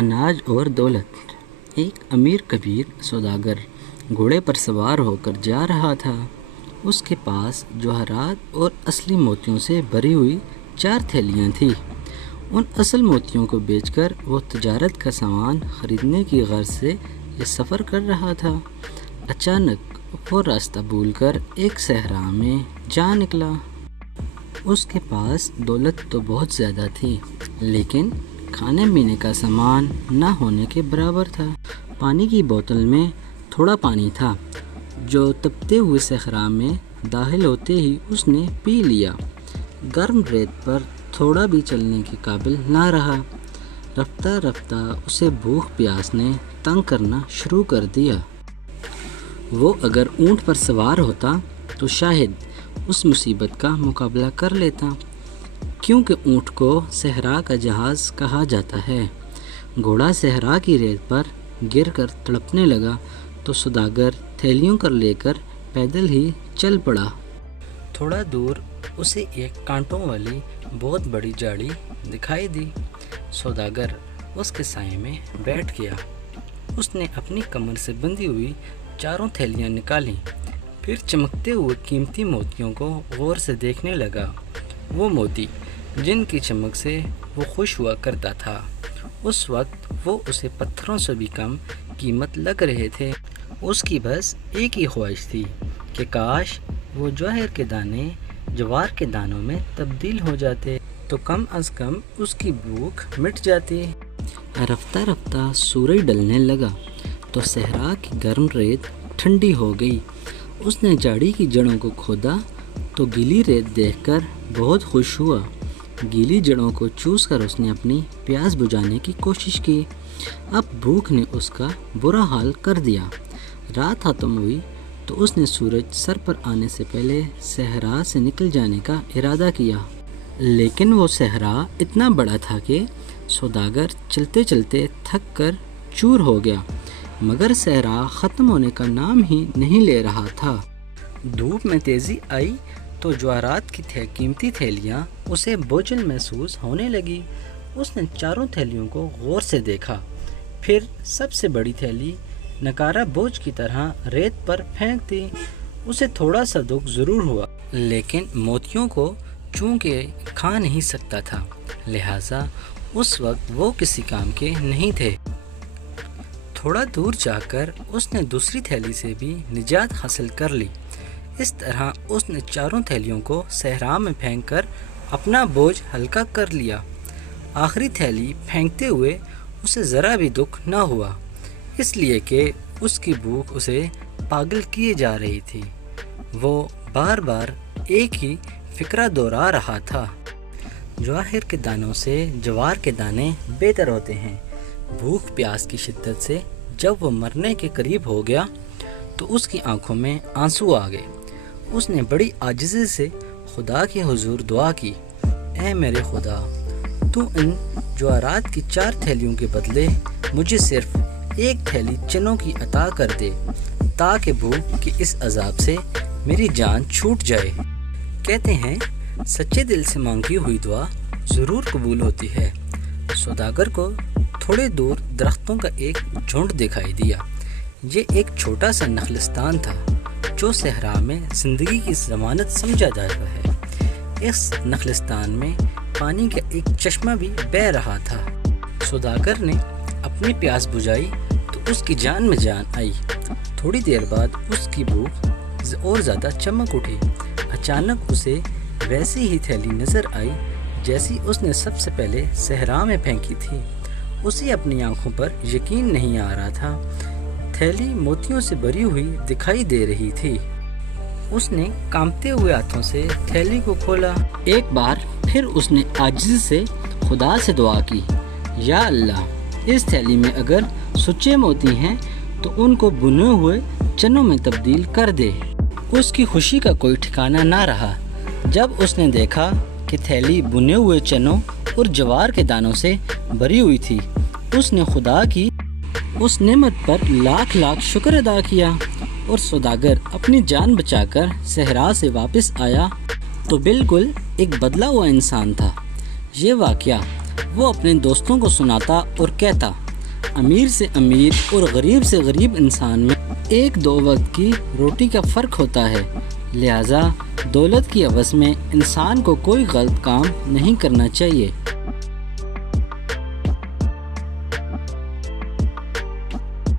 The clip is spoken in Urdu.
اناج اور دولت۔ ایک امیر کبیر سوداگر گھوڑے پر سوار ہو کر جا رہا تھا۔ اس کے پاس جواہرات اور اصلی موتیوں سے بھری ہوئی 4 تھیلیاں تھیں۔ ان اصل موتیوں کو بیچ کر وہ تجارت کا سامان خریدنے کی غرض سے یہ سفر کر رہا تھا۔ اچانک وہ راستہ بھول کر ایک صحرا میں جا نکلا۔ اس کے پاس دولت تو بہت زیادہ تھی، لیکن کھانے پینے کا سامان نہ ہونے کے برابر تھا۔ پانی کی بوتل میں تھوڑا پانی تھا، جو تپتے ہوئے صحرا میں داخل ہوتے ہی اس نے پی لیا۔ گرم ریت پر تھوڑا بھی چلنے کے قابل نہ رہا۔ رفتہ رفتہ اسے بھوک پیاس نے تنگ کرنا شروع کر دیا۔ وہ اگر اونٹ پر سوار ہوتا تو شاید اس مصیبت کا مقابلہ کر لیتا، کیونکہ اونٹ کو صحرا کا جہاز کہا جاتا ہے۔ گھوڑا صحرا کی ریت پر گر کر تڑپنے لگا تو سوداگر تھیلیوں کر لے کر پیدل ہی چل پڑا۔ تھوڑا دور اسے ایک کانٹوں والی بہت بڑی جھاڑی دکھائی دی۔ سوداگر اس کے سائے میں بیٹھ گیا۔ اس نے اپنی کمر سے بندھی ہوئی 4 تھیلیاں نکالیں، پھر چمکتے ہوئے قیمتی موتیوں کو غور سے دیکھنے لگا۔ وہ موتی جن کی چمک سے وہ خوش ہوا کرتا تھا، اس وقت وہ اسے پتھروں سے بھی کم قیمت لگ رہے تھے۔ اس کی بس ایک ہی خواہش تھی کہ کاش وہ جواہر کے دانے جوار کے دانوں میں تبدیل ہو جاتے تو کم از کم اس کی بھوک مٹ جاتی۔ رفتہ رفتہ سورج ڈلنے لگا تو صحرا کی گرم ریت ٹھنڈی ہو گئی۔ اس نے جھاڑی کی جڑوں کو کھودا تو گیلی ریت دیکھ کر بہت خوش ہوا۔ گیلی جڑوں کو چوس کر اس نے اپنی پیاس بجھانے کی کوشش کی۔ اب بھوک نے اس کا برا حال کر دیا۔ رات ختم ہوئی تو اس نے سورج سر پر آنے سے پہلے صحرا سے نکل جانے کا ارادہ کیا، لیکن وہ صحرا اتنا بڑا تھا کہ سوداگر چلتے چلتے تھک کر چور ہو گیا، مگر صحرا ختم ہونے کا نام ہی نہیں لے رہا تھا۔ دھوپ میں تیزی آئی تو جواہرات کی قیمتی تھیلیاں اسے بوجھل محسوس ہونے لگی۔ اس نے 4 تھیلیوں کو غور سے دیکھا، پھر سب سے بڑی تھیلی نکارہ بوجھ کی طرح ریت پر پھینک دی۔ اسے تھوڑا سا دکھ ضرور ہوا، لیکن موتیوں کو چونکہ کھا نہیں سکتا تھا، لہٰذا اس وقت وہ کسی کام کے نہیں تھے۔ تھوڑا دور جا کر اس نے دوسری تھیلی سے بھی نجات حاصل کر لی۔ اس طرح اس نے 4 تھیلیوں کو صحرا میں پھینک کر اپنا بوجھ ہلکا کر لیا۔ آخری تھیلی پھینکتے ہوئے اسے ذرا بھی دکھ نہ ہوا، اس لیے کہ اس کی بھوک اسے پاگل کیے جا رہی تھی۔ وہ بار بار ایک ہی فکرہ دہرا رہا تھا، جواہر کے دانوں سے جوار کے دانے بہتر ہوتے ہیں۔ بھوک پیاس کی شدت سے جب وہ مرنے کے قریب ہو گیا تو اس کی آنکھوں میں آنسو آ گئے۔ اس نے بڑی عاجزی سے خدا کے حضور دعا کی، اے میرے خدا، تو ان جواہرات کی 4 تھیلیوں کے بدلے مجھے صرف 1 تھیلی چنوں کی عطا کر دے، تاکہ بھوک کے اس عذاب سے میری جان چھوٹ جائے۔ کہتے ہیں سچے دل سے مانگی ہوئی دعا ضرور قبول ہوتی ہے۔ سوداگر کو تھوڑے دور درختوں کا ایک جھنڈ دکھائی دیا۔ یہ ایک چھوٹا سا نخلستان تھا جو صحرا میں زندگی کی ضمانت سمجھا جاتا ہے۔ اس نخلستان میں پانی کا ایک چشمہ بھی بہہ رہا تھا۔ سوداگر نے اپنی پیاس بجھائی تو اس کی جان میں جان آئی۔ تھوڑی دیر بعد اس کی بھوک اور زیادہ چمک اٹھی۔ اچانک اسے ویسی ہی تھیلی نظر آئی جیسی اس نے سب سے پہلے صحرا میں پھینکی تھی۔ اسے اپنی آنکھوں پر یقین نہیں آ رہا تھا۔ تھیلی موتیوں سے بھری ہوئی دکھائی دے رہی تھی۔ اس نے کانپتے ہوئے ہاتھوں سے تھیلی کو کھولا۔ ایک بار پھر اس نے عاجزی سے خدا سے دعا کی، یا اللہ، اس تھیلی میں اگر سچے موتی ہیں تو ان کو بنے ہوئے چنوں میں تبدیل کر دے۔ اس کی خوشی کا کوئی ٹھکانہ نہ رہا جب اس نے دیکھا کہ تھیلی بنے ہوئے چنوں اور جوار کے دانوں سے بھری ہوئی تھی۔ اس نے خدا کی اس نعمت پر لاکھ لاکھ شکر ادا کیا، اور سوداگر اپنی جان بچا کر صحرا سے واپس آیا تو بالکل ایک بدلا ہوا انسان تھا۔ یہ واقعہ وہ اپنے دوستوں کو سناتا اور کہتا، امیر سے امیر اور غریب سے غریب انسان میں ایک دو وقت کی روٹی کا فرق ہوتا ہے، لہٰذا دولت کی عوض میں انسان کو کوئی غلط کام نہیں کرنا چاہیے۔